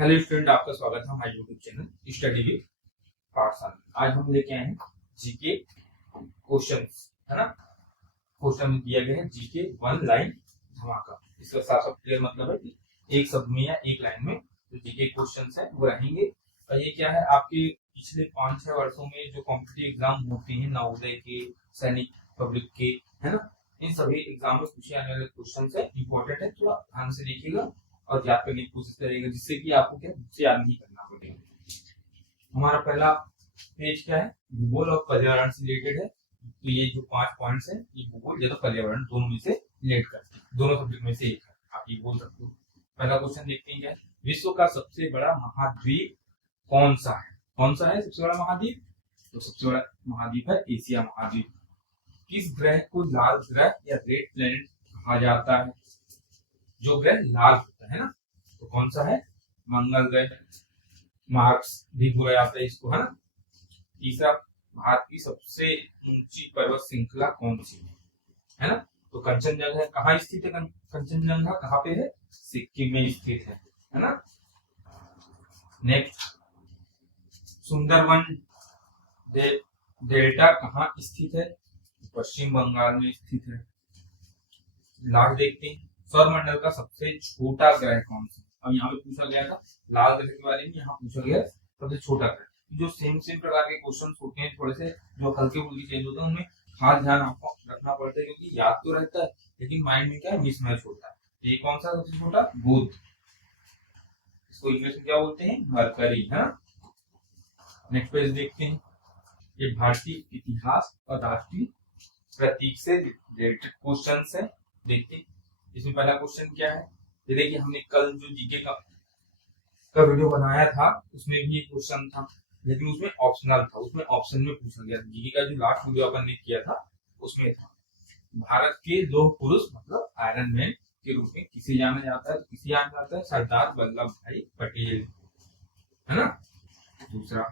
Hello student, आपका स्वागत है हमारे यूट्यूब चैनल स्टडी विद पाठशाला। आज हम लेके आए हैं जीके क्वेश्चंस, है ना। क्वेश्चन में दिया गया है जीके वन लाइन धमाका। इसका साफ साफ क्लियर मतलब है कि एक शब्द में या एक लाइन में जो जीके क्वेश्चंस है वो रहेंगे। और ये क्या है, आपके पिछले 5-6 वर्षों में जो कॉम्पिटिटिव एग्जाम होते हैं नवोदय के, सैनिक, पब्लिक के, है ना, इन सभी एग्जाम में पूछे आने वाले क्वेश्चन है इंपॉर्टेंट है, थोड़ा ध्यान से देखिएगा और याद करने की कोशिश करेगा, जिससे कि आपको क्या मुझसे याद नहीं करना पड़ेगा। हमारा पहला पेज क्या है, भूगोल और पर्यावरण से रिलेटेड है। तो ये जो 5 पॉइंट्स है ये भूगोल या तो पर्यावरण दोनों में से रिलेट करते हैं, दोनों सब्जेक्ट में से एक है, आप ये बोल सकते हो। पहला क्वेश्चन देखते हैं क्या है, विश्व का सबसे बड़ा महाद्वीप कौन सा है? कौन सा है सबसे बड़ा महाद्वीप? तो सबसे बड़ा महाद्वीप है एशिया महाद्वीप। किस ग्रह को लाल ग्रह या रेड प्लैनेट कहा जाता है? जो ग्रह लाल होता है ना, तो कौन सा है? मंगल ग्रह, मार्स भी बोला जाता है इसको, है ना। तीसरा, भारत की सबसे ऊंची पर्वत श्रृंखला कौन सी है ना? तो कंचनजंगा कहाँ स्थित है? कंचनजंगा कहाँ पे है? सिक्किम में स्थित है ना। नेक्स्ट, सुंदरवन डेल्टा कहाँ स्थित है? पश्चिम बंगाल में स्थित है। लास्ट देखते हैं, सौरमंडल का सबसे छोटा ग्रह कौन सा? अब यहाँ पे पूछा गया था लाल ग्रह के बारे में, यहाँ पूछा गया सबसे छोटा ग्रह। जो सेम प्रकार के क्वेश्चन होते हैं, थोड़े से जो हल्के फुल्के चेंज होते हैं, उनमें खास ध्यान आपको रखना पड़ता है, क्योंकि याद तो रहता है लेकिन माइंड में क्या है, मिसमैच होता है। ये कौन सा सबसे छोटा? बुध। इसको इंग्लिश में क्या बोलते हैं? मरकरी, है ना। नेक्स्ट पेज देखते हैं, ये भारतीय इतिहास और राष्ट्रीय प्रतीक से रिलेटेड क्वेश्चन है। देखते हैं इसमें पहला क्वेश्चन क्या है। ये देखिए, हमने कल जो जीके का वीडियो बनाया था उसमें भी एक क्वेश्चन था, लेकिन उसमें ऑप्शनल था, उसमें ऑप्शन में पूछा गया। जीके का जो लास्ट वीडियो अपन ने किया था उसमें था, भारत के लौह पुरुष मतलब आयरन मैन के रूप में किसे जाना जाता है? तो किसे जाना जाता है? सरदार वल्लभ भाई पटेल, है ना। दूसरा,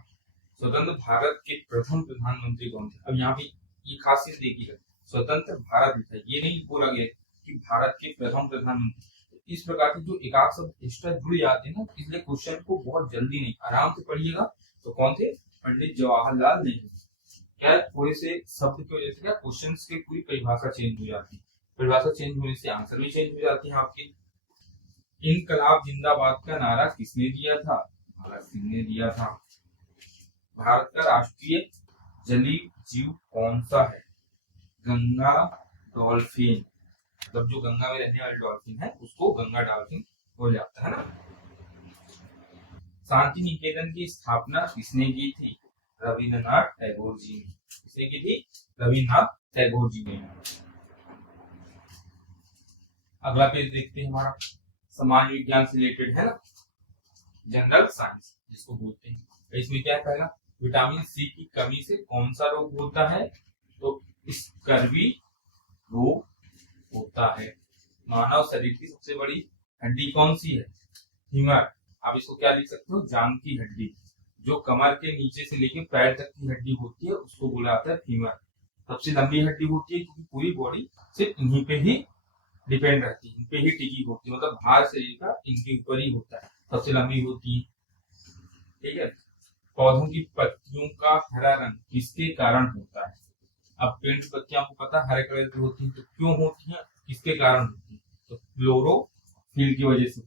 स्वतंत्र भारत के प्रथम प्रधानमंत्री कौन थे? अब यहाँ पे ये खासियत देखिएगा, स्वतंत्र भारत लिखा है, ये नहीं बोला गया कि भारत के प्रथम प्रधानमंत्री। इस प्रकार के जो एकाक शब्द एक्स्ट्रा जुड़ जाते हैं ना, इसलिए क्वेश्चन को बहुत जल्दी नहीं, आराम से पढ़िएगा। तो कौन थे? पंडित जवाहरलाल नेहरू। क्या थोड़े से शब्द की वजह से क्या क्वेश्चन की पूरी परिभाषा चेंज हो जाती है, परिभाषा चेंज होने से आंसर भी चेंज हो जाती है आपके। इनकलाब जिंदाबाद का नारा किसने दिया था? भगत सिंह ने दिया था। भारत का राष्ट्रीय जलीय जीव कौन सा है? गंगा डॉल्फिन, मतलब जो गंगा में रहने वाले डॉल्फिन है उसको गंगा डॉल्फिन बोला जाता है ना। शांति निकेतन की स्थापना किसने की थी? रविन्द्रनाथ टैगोर जी ने। किसने की थी? रविन्द्रनाथ टैगोर जी ने। अगला पेज देखते हैं, हमारा समाज विज्ञान से रिलेटेड है ना, जनरल साइंस जिसको बोलते हैं। इसमें क्या है, पहला, विटामिन सी की कमी से कौन सा रोग होता है? तो स्कर्वी रोग होता है। मानव शरीर की सबसे बड़ी हड्डी कौन सी है? फीमर। आप इसको क्या लिख सकते हो? जांग की हड्डी। जो कमर के नीचे से लेकर पैर तक की हड्डी होती है उसको बोला जाता है फीमर। सबसे लंबी हड्डी होती है क्योंकि पूरी बॉडी सिर्फ इन्हीं पे ही डिपेंड रहती है, इन पे ही टिकी होती है, मतलब भार शरीर का इनके ऊपर ही होता है, सबसे लंबी होती है। ठीक है। पौधों की पत्तियों का हरा रंग किसके कारण होता है? अब पेड़ की पत्तियां आपको पता हरे कलर की होती है, तो क्यों होती है, किसके कारण होती है? तो क्लोरोफिल की वजह से,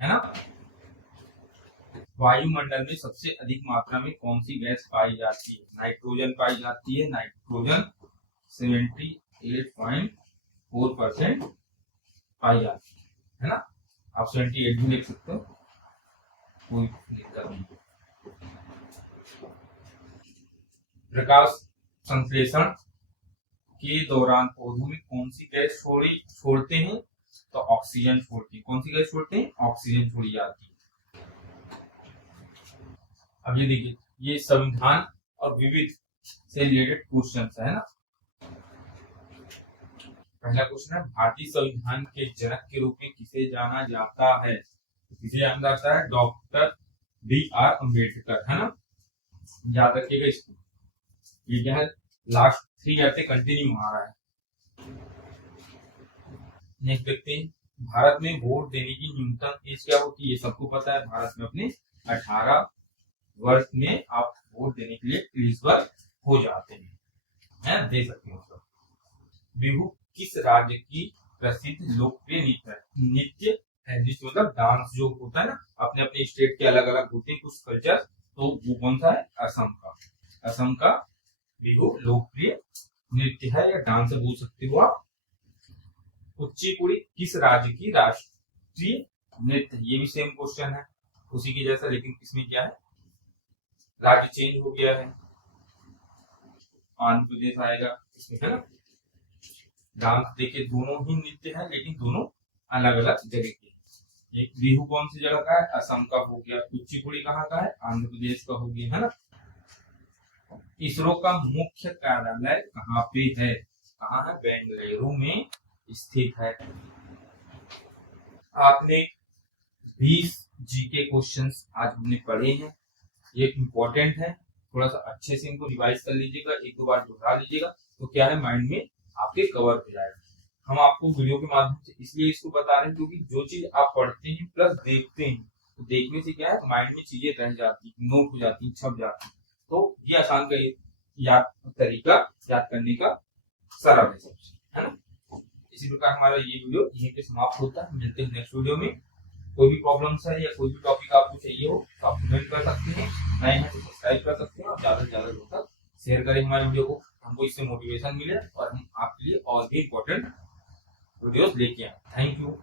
है ना। वायुमंडल में सबसे अधिक मात्रा में कौन सी गैस पाई जाती है? नाइट्रोजन पाई जाती है। नाइट्रोजन 78.4% पाई जाती है ना। आप 78 भी लिख सकते हो, कोई दिक्कत नहीं। प्रकाश संश्लेषण के दौरान पौधों में कौन सी गैस छोड़ते हैं? तो ऑक्सीजन छोड़ते हैं। कौन सी गैस छोड़ते हैं? ऑक्सीजन छोड़ी जाती है। अब ये देखिए, ये संविधान और विविध से रिलेटेड क्वेश्चन है ना। पहला क्वेश्चन है, भारतीय संविधान के जनक के रूप में किसे जाना जाता है? किसे जाना जाता है? डॉक्टर BR अम्बेडकर, है ना। याद रखिएगा इसको, ये क्या है, लास्ट 3 ईयर से कंटिन्यू आ रहा है। नेक्स्ट देखते हैं, भारत में वोट देने की न्यूनतम एज क्या होती है, ये सबको पता है। भारत में अपने 18 वर्ष में आप वोट देने के लिए एलिजिबल हो जाते हैं, दे सकते हैं उसको। बिहू किस राज्य की प्रसिद्ध लोकप्रिय नृत्य है? जिसमें मतलब डांस जो होता है ना, अपने अपने स्टेट के अलग अलग होते हैं कुछ कल्चर, तो वो कौन सा है? असम का। असम का बिहू लोकप्रिय नृत्य है या डांस है, बोल सकते हो आप। कुचिपुड़ी किस राज्य की राष्ट्रीय नृत्य? ये भी सेम क्वेश्चन है उसी के जैसा, लेकिन इसमें क्या है, राज्य चेंज हो गया है, आंध्र प्रदेश आएगा इसमें, है ना। डांस देखिए दोनों ही नृत्य है, लेकिन दोनों अलग अलग जगह के। एक बिहू कौन सी जगह का है? असम का हो गया। कुचिपुड़ी कहाँ का है? आंध्र प्रदेश का हो गया, है ना। इसरो का मुख्य कार्यालय कहाँ पे है? कहाँ है? बेंगलुरु में स्थित है। आपने 20 जीके क्वेश्चंस आज हमने पढ़े हैं, ये इम्पोर्टेंट है, थोड़ा सा अच्छे से इनको रिवाइज कर लीजिएगा, एक दो बार दोहरा लीजिएगा, तो क्या है माइंड में आपके कवर हो जाएगा। हम आपको वीडियो के माध्यम से इसलिए इसको बता रहे हैं क्योंकि जो चीज आप पढ़ते हैं प्लस देखते हैं, तो देखने से क्या है माइंड में चीजें रह जाती, नोट हो जाती, छप जाती, तो ये आसान का याद तरीका याद करने का सरल है सबसे, है ना। इसी प्रकार हमारा ये वीडियो यहीं पे समाप्त होता है। मिलते हैं नेक्स्ट वीडियो में। कोई भी प्रॉब्लम्स है या कोई भी टॉपिक आपको चाहिए हो तो आप कमेंट कर सकते हैं, नए हैं तो सब्सक्राइब कर सकते हैं और ज्यादा से ज्यादा लोगों तक शेयर करें हमारे वीडियो को, हमको इससे मोटिवेशन मिले और हम आपके लिए और भी इम्पोर्टेंट वीडियोस लेके आए। Thank you.